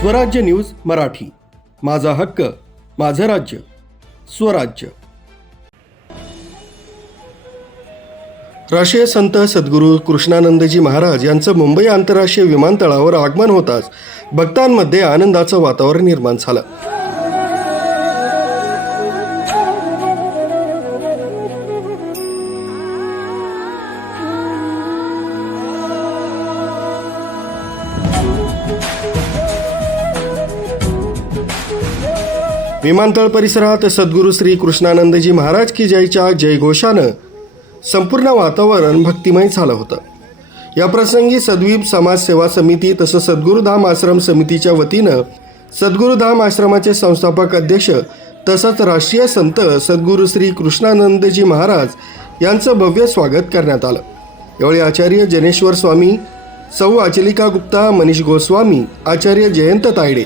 स्वराज्य न्यूज मराठी, माझा हक्क माझं राज्य स्वराज्य। राष्ट्रीय संत सद्गुरू कृष्णानंदजी महाराज यांचं मुंबई आंतरराष्ट्रीय विमानतळावर आगमन होताच भक्तांमध्ये आनंदाचं वातावरण निर्माण झालं। विमानतळ परिसरात सद्गुरू श्री कृष्णानंदजी महाराज की जयच्या जयघोषानं संपूर्ण वातावरण भक्तिमय झालं होतं। या प्रसंगी सद्वीप समाज सेवा समिती तसंच सद्गुरुधाम आश्रम समितीच्या वतीनं सद्गुरुधाम आश्रमाचे संस्थापक अध्यक्ष तसंच राष्ट्रीय संत सद्गुरू श्री कृष्णानंदजी महाराज यांचं भव्य स्वागत करण्यात आलं। यावेळी आचार्य जनेश्वर स्वामी, सौ आचलिका गुप्ता, मनीष गोस्वामी, आचार्य जयंत तायडे,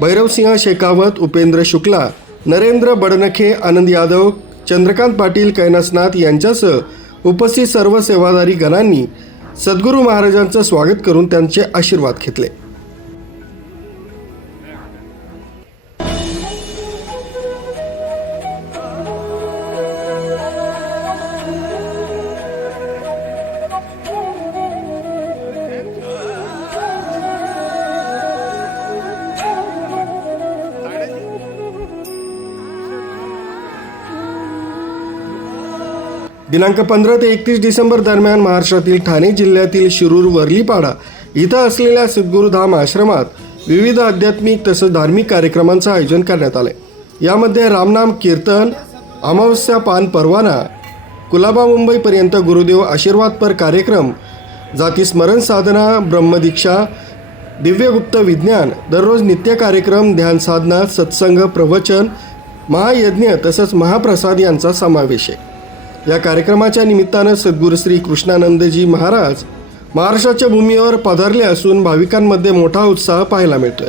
भैरवसिंह शेखावत, उपेंद्र शुक्ला, नरेंद्र बडनखे, आनंद यादव, चंद्रकांत पाटील, कैलासनाथ यांच्यासह उपस्थित सर्व सेवादारी गणांनी सद्गुरू महाराजांचं स्वागत करून त्यांचे आशीर्वाद घेतले। दिनांक 15 ते 31 डिसेंबर दरम्यान महाराष्ट्रातील ठाणे जिल्ह्यातील शिरूर वर्लीपाडा इथं असलेल्या सद्गुरुधाम आश्रमात विविध आध्यात्मिक तसंच धार्मिक कार्यक्रमांचं आयोजन करण्यात आले। यामध्ये रामनाम कीर्तन, अमावस्या पान परवाना, कुलाबा मुंबईपर्यंत गुरुदेव आशीर्वादपर कार्यक्रम, जाती स्मरण साधना, ब्रह्मदीक्षा, दिव्यगुप्त विज्ञान, दररोज नित्य कार्यक्रम, ध्यान साधना, सत्संग, प्रवचन, महायज्ञ तसंच महाप्रसाद यांचा समावेश आहे। या कार्यक्रमाच्या निमित्तानं सद्गुरू श्री कृष्णानंदजी महाराज महाराष्ट्राच्या भूमीवर पधारले असून भाविकांमध्ये मोठा उत्साह पाहायला मिळतोय।